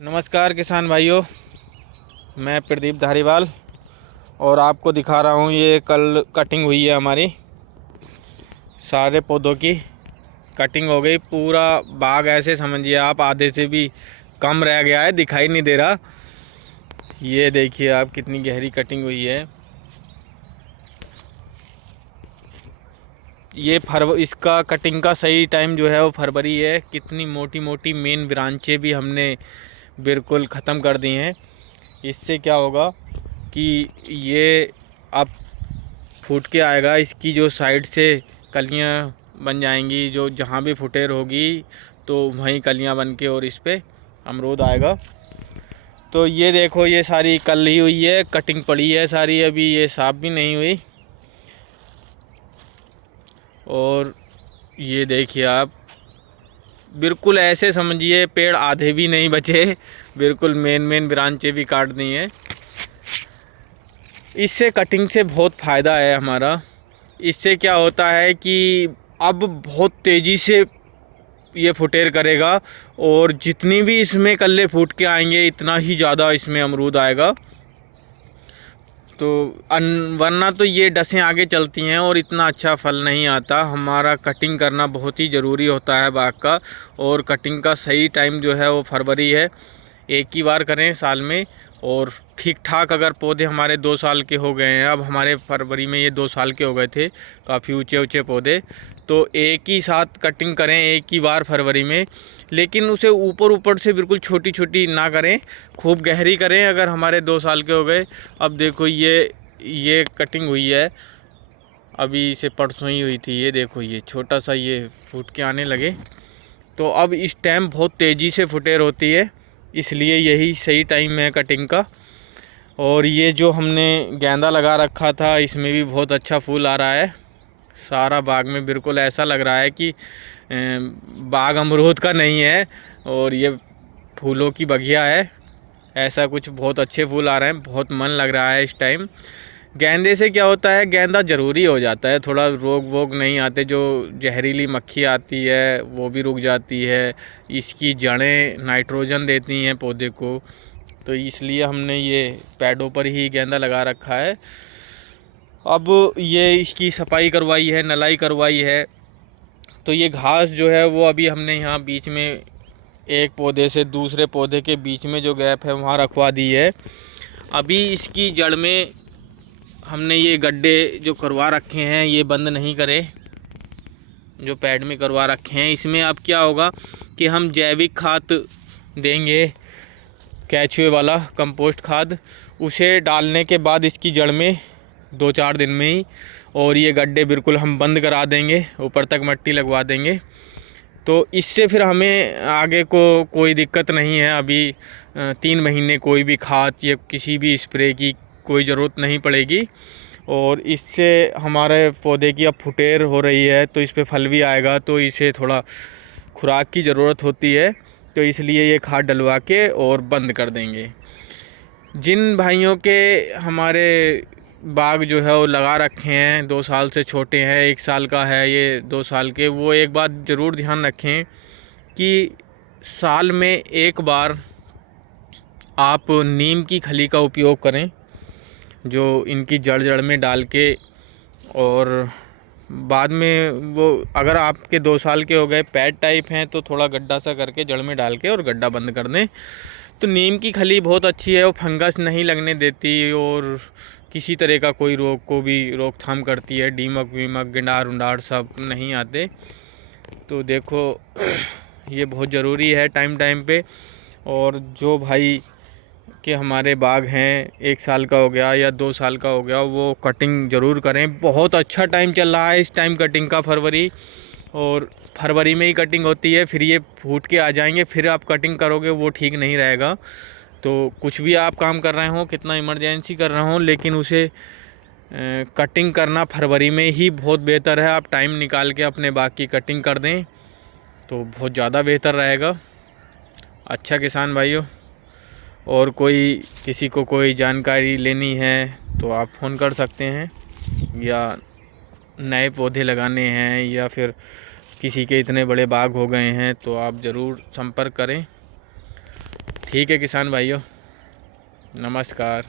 नमस्कार किसान भाइयों, मैं प्रदीप धारीवाल और आपको दिखा रहा हूँ। ये कल कटिंग हुई है, हमारी सारे पौधों की कटिंग हो गई। पूरा बाग ऐसे समझिए आप, आधे से भी कम रह गया है, दिखाई नहीं दे रहा। ये देखिए आप, कितनी गहरी कटिंग हुई है। ये इसका कटिंग का सही टाइम जो है वो फरवरी है। कितनी मोटी मोटी मेन ब्रांचें भी हमने बिल्कुल ख़त्म कर दी हैं। इससे क्या होगा कि ये अब फूट के आएगा। इसकी जो साइड से कलियां बन जाएंगी, जो जहाँ भी फुटेर होगी तो वहीं कलियां बन के और इस पे अमरूद आएगा। तो ये देखो, ये सारी कल ही हुई है, कटिंग पड़ी है सारी, अभी ये साफ भी नहीं हुई। और ये देखिए आप, बिल्कुल ऐसे समझिए पेड़ आधे भी नहीं बचे, बिल्कुल मेन ब्रांचें भी काट दी हैं। इससे कटिंग से बहुत फ़ायदा है हमारा। इससे क्या होता है कि अब बहुत तेज़ी से ये फुटेर करेगा और जितनी भी इसमें कल्ले फूट के आएंगे इतना ही ज़्यादा इसमें अमरूद आएगा। तो वरना तो ये डसें आगे चलती हैं और इतना अच्छा फल नहीं आता। हमारा कटिंग करना बहुत ही ज़रूरी होता है बाग का, और कटिंग का सही टाइम जो है वो फरवरी है। एक ही बार करें साल में। और ठीक ठाक अगर पौधे हमारे 2 साल के हो गए हैं, अब हमारे फरवरी में ये 2 साल के हो गए थे, काफ़ी ऊंचे ऊंचे पौधे, तो एक ही साथ कटिंग करें एक ही बार फरवरी में। लेकिन उसे ऊपर ऊपर से बिल्कुल छोटी छोटी ना करें, खूब गहरी करें। अगर हमारे 2 साल के हो गए, अब देखो ये कटिंग हुई है, अभी से परसों ही हुई थी। ये देखो, ये छोटा सा ये फूट के आने लगे। तो अब इस टाइम बहुत तेज़ी से फुटेर होती है, इसलिए यही सही टाइम है कटिंग का। और ये जो हमने गेंदा लगा रखा था, इसमें भी बहुत अच्छा फूल आ रहा है। सारा बाग में बिल्कुल ऐसा लग रहा है कि बाग अमरूद का नहीं है और ये फूलों की बगिया है। ऐसा कुछ बहुत अच्छे फूल आ रहे हैं, बहुत मन लग रहा है इस टाइम। गेंदे से क्या होता है, गेंदा ज़रूरी हो जाता है, थोड़ा रोग वोग नहीं आते। जो जहरीली मक्खी आती है वो भी रुक जाती है। इसकी जड़ें नाइट्रोजन देती हैं पौधे को, तो इसलिए हमने ये पैडों पर ही गेंदा लगा रखा है। अब ये इसकी सफाई करवाई है, नलाई करवाई है। तो ये घास जो है वो अभी हमने यहाँ बीच में, एक पौधे से दूसरे पौधे के बीच में जो गैप है वहाँ रखवा दी है। अभी इसकी जड़ में हमने ये गड्ढे जो करवा रखे हैं ये बंद नहीं करे, जो पैड में करवा रखे हैं। इसमें अब क्या होगा कि हम जैविक खाद देंगे, केचुए वाला कंपोस्ट खाद। उसे डालने के बाद इसकी जड़ में 2-4 दिन में ही, और ये गड्ढे बिल्कुल हम बंद करा देंगे, ऊपर तक मिट्टी लगवा देंगे। तो इससे फिर हमें आगे को कोई दिक्कत नहीं है। अभी 3 महीने कोई भी खाद या किसी भी स्प्रे की कोई ज़रूरत नहीं पड़ेगी। और इससे हमारे पौधे की अब फुटेर हो रही है, तो इस पे फल भी आएगा, तो इसे थोड़ा खुराक की ज़रूरत होती है, तो इसलिए ये खाद डलवा के और बंद कर देंगे। जिन भाइयों के हमारे बाग जो है वो लगा रखे हैं, 2 साल से छोटे हैं, 1 साल का है ये 2 साल के, वो एक बात ज़रूर ध्यान रखें कि साल में एक बार आप नीम की खली का उपयोग करें, जो इनकी जड़ में डाल के। और बाद में वो, अगर आपके 2 साल के हो गए, पैड टाइप हैं, तो थोड़ा गड्ढा सा करके जड़ में डाल के और गड्ढा बंद कर दें। तो नीम की खली बहुत अच्छी है, वो फंगस नहीं लगने देती और किसी तरह का कोई रोग को भी रोकथाम करती है। दीमक वीमक गिंडार उंडार सब नहीं आते। तो देखो ये बहुत ज़रूरी है टाइम टाइम पे। और जो भाई के हमारे बाग हैं 1 साल का हो गया या 2 साल का हो गया, वो कटिंग ज़रूर करें। बहुत अच्छा टाइम चल रहा है इस टाइम कटिंग का, फरवरी। और फरवरी में ही कटिंग होती है, फिर ये फूट के आ जाएंगे, फिर आप कटिंग करोगे वो ठीक नहीं रहेगा। तो कुछ भी आप काम कर रहे हो, कितना इमरजेंसी कर रहे हो, लेकिन उसे कटिंग करना फरवरी में ही बहुत बेहतर है। आप टाइम निकाल के अपने बाग की कटिंग कर दें तो बहुत ज़्यादा बेहतर रहेगा। अच्छा किसान भाइयों, और कोई किसी को कोई जानकारी लेनी है तो आप फ़ोन कर सकते हैं, या नए पौधे लगाने हैं, या फिर किसी के इतने बड़े बाग हो गए हैं तो आप ज़रूर संपर्क करें। ठीक है किसान भाइयों, नमस्कार।